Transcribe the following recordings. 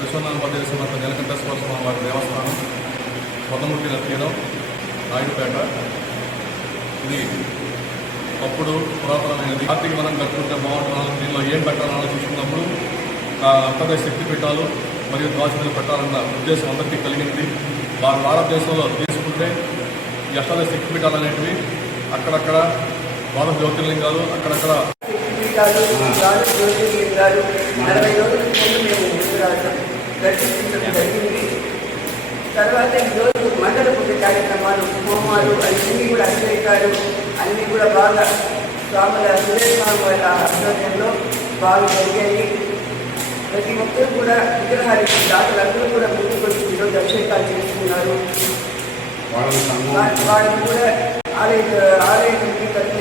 విశ్వనాథ నీలకంఠేశ్వర స్వామి వారి దేవస్థానం కొత్తముట్టి తీరం నాయుడుపేట. ఇది అప్పుడు పురాతనమైనది. ఆర్థిక మనం కట్టుకుంటే బాగుంటున్నాను. దీనిలో ఏం పెట్టాలని ఆలోచించుకున్నప్పుడు అంతర్దేశ శక్తి పీఠాలు మరియు ద్వాసనలు పెట్టాలన్న ఉద్దేశం అందరికీ కలిగింది. భారతదేశంలో తీసుకుంటే ఈ అష్టాదశ శక్తి పీఠాలు అనేటివి అక్కడక్కడ ద్వాదశ జ్యోతిర్లింగాలు అక్కడక్కడ తర్వాత ఈరోజు మండల పూజ కార్యక్రమాలు, హోమాలు అన్నీ కూడా అభిషేకాలు అన్నీ కూడా బాగా స్వాముల సురేశ్వరం వారి ఆధ్వర్యంలో బాగా జరిగాయి. ప్రతి ఒక్కరు కూడా విగ్రహాలు దాతలందరూ కూడా ముందుకొచ్చి ఈరోజు అభిషేకాలు చేసుకున్నారు. వాళ్ళని కూడా ఆలయానికి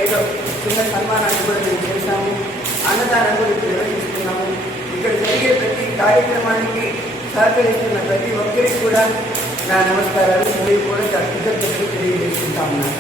ఏదో చిన్న సన్మానాన్ని కూడా మేము చేశాము. అన్నదానం కూడా ఇప్పుడు నిర్వహిస్తున్నాము. ఇక్కడ జరిగే ప్రతి కార్యక్రమానికి సహకరిస్తున్న ప్రతి ఒక్కరికి కూడా నా నమస్కారాలు. మీరు కూడా కృతజ్ఞతలు తెలియజేసుకుంటా ఉన్నాను.